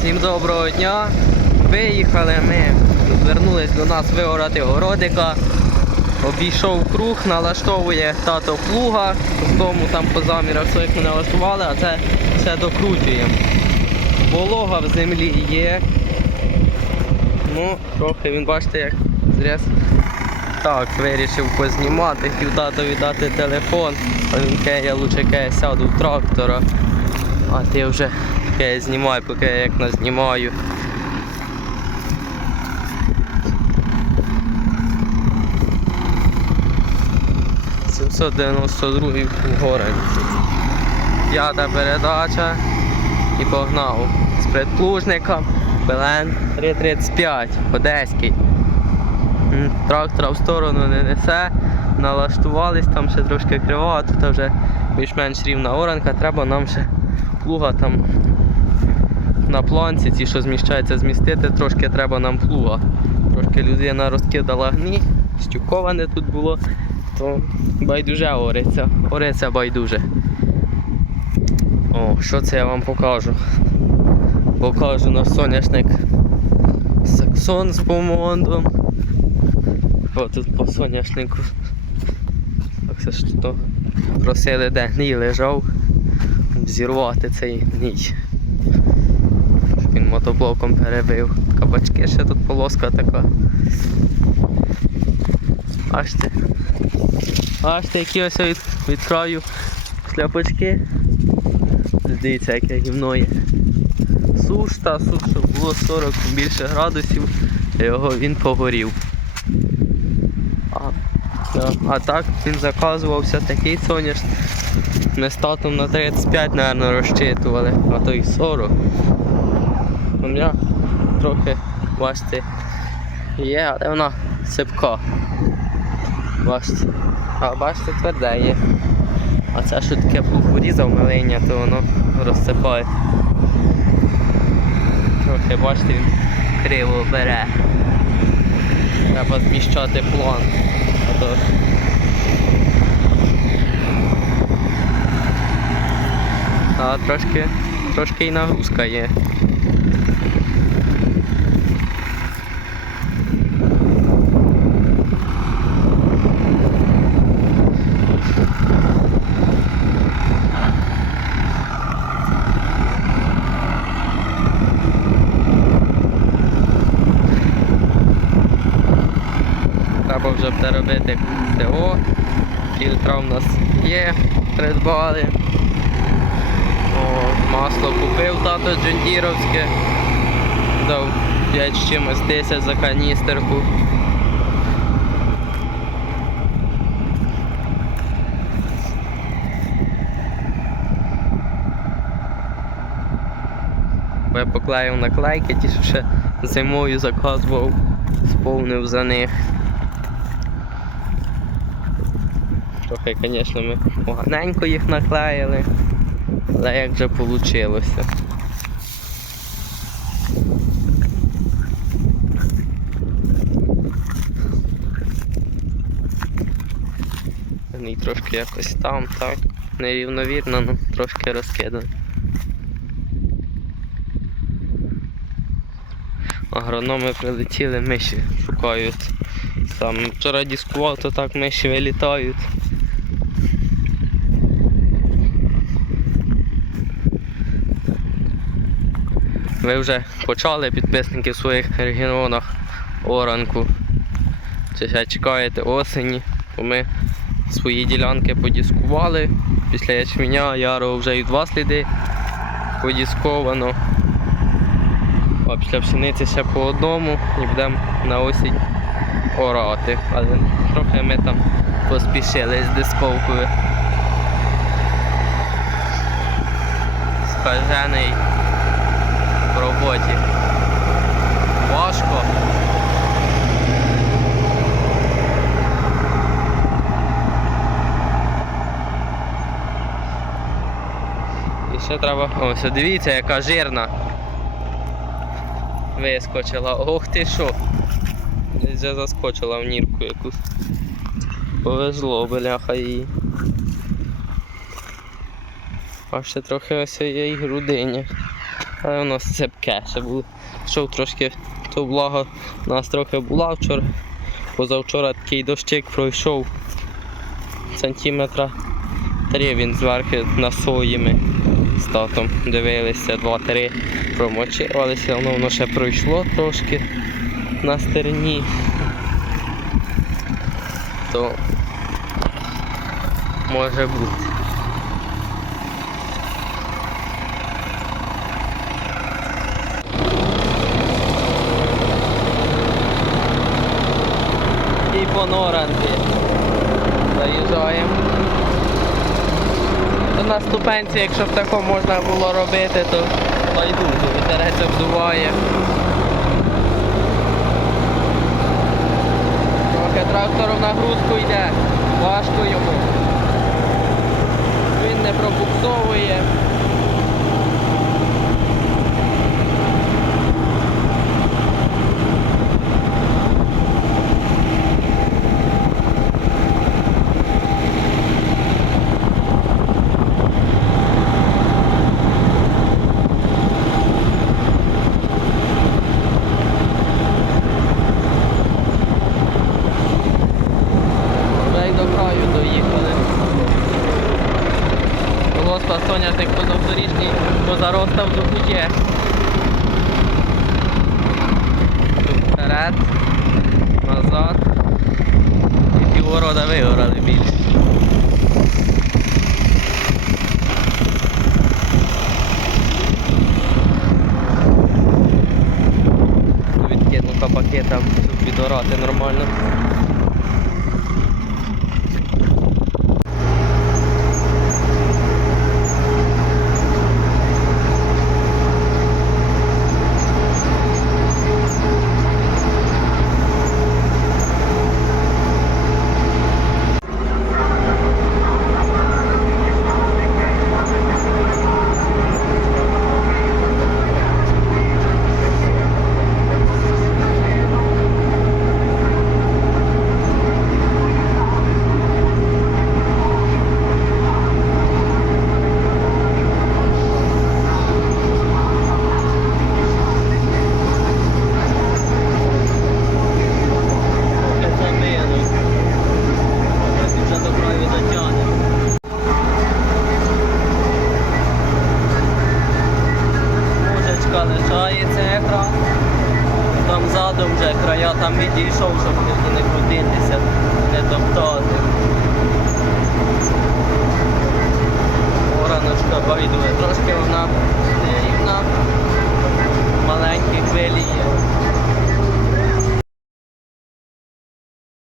Всім доброго дня. Виїхали ми, звернулись до нас вигорати городика. Обійшов круг, налаштовує тато плуга. З дому там по замірах своїх ми налаштували, а це все докручуємо. Волога в землі є. Ну, трохи він бачите, як зріз. Так, вирішив познімати, хотів тато віддати телефон, він каже, я лучше каже, сяду в трактора. А ти вже каже, знімай, поки я як назнімаю. «792 горень. П'ята передача і погнав. З предплужника Белен 335, Одеський. Трактора в сторону не несе, налаштувались, там ще трошки криво, тут вже більш-менш рівна оранка, треба нам ще плуга там на планці, ці, що зміщаються, змістити, трошки треба нам плуга. Трошки людина розкидала гні, стюковане тут було, то байдуже ориться, ориться байдуже. О, що це я вам покажу? Покажу наш соняшник Саксон з помондом. О, тут по соняшнику. Так це ж то просили, де гній лежав, зірвати цей гній. Він мотоблоком перебив. Кабачки ще тут полоска така. Бачите? Бачите, які ось від, від краю шляпочки. Дивіться, яке гівно є. Суш та суш, щоб було 40 більше градусів, його він погорів. А, да. а так він заказувався такий соняшник. Ми з на 35, мабуть, розчитували, а то й 40. Земля трохи, бачите, є, але вона сипка. Бачите. А бачите, тверде є. А це що таке вирізав маленьке, то воно розсипає. Трохи бачите, він криво бере. Треба зміщати план. А то... А трошки, трошки і нагрузка є. Треба вже буде робити ТО. Фільтра в нас є, придбали. О, масло купив тато джундіровське. Дав 5 з чимось 10 за каністерку. Я поклеїв наклейки, ті, що ще зимою заказував, сповнив за них. Трохи, звісно, ми поганенько їх наклеїли, але як же вийшло. Вони трошки якось там, так, нерівновірно, ну трошки розкидано. Агрономи прилетіли, миші шукають. Сам вчора дискував, то так миші вилітають. Ви вже почали підписники в своїх регіонах оранку. Чи чекаєте осені, бо ми свої ділянки подіскували. Після ячменя яру вже і два сліди подісковано. А після пшениці ще по одному і будемо на осінь орати. Але трохи ми там поспішили з дисковкою. Скажений роботі. Важко. І ще треба... Ось, дивіться, яка жирна. Вискочила. Ох ти що. Вже заскочила в нірку якусь. Повезло, бляха її. А ще трохи ось є і грудині. Але воно сцеп кеше були. Йшов трошки, то влага у нас трохи була вчора. Позавчора такий дощик пройшов сантиметра три він зверху на своїми з татом дивилися, два-три промочилися, воно, воно ще пройшло трошки на стерні. То може бути. І заїжджаємо. То на ступенці, якщо б тако можна було робити, то байдуже, вітерець обдуває. Трохи трактор в нагрузку йде, важко йому. Він не пробуксовує. É. chefe. Tarat, mazot e ouro da beira de milho. Paqueta, é tá? subidorota, é normal, né? Souza.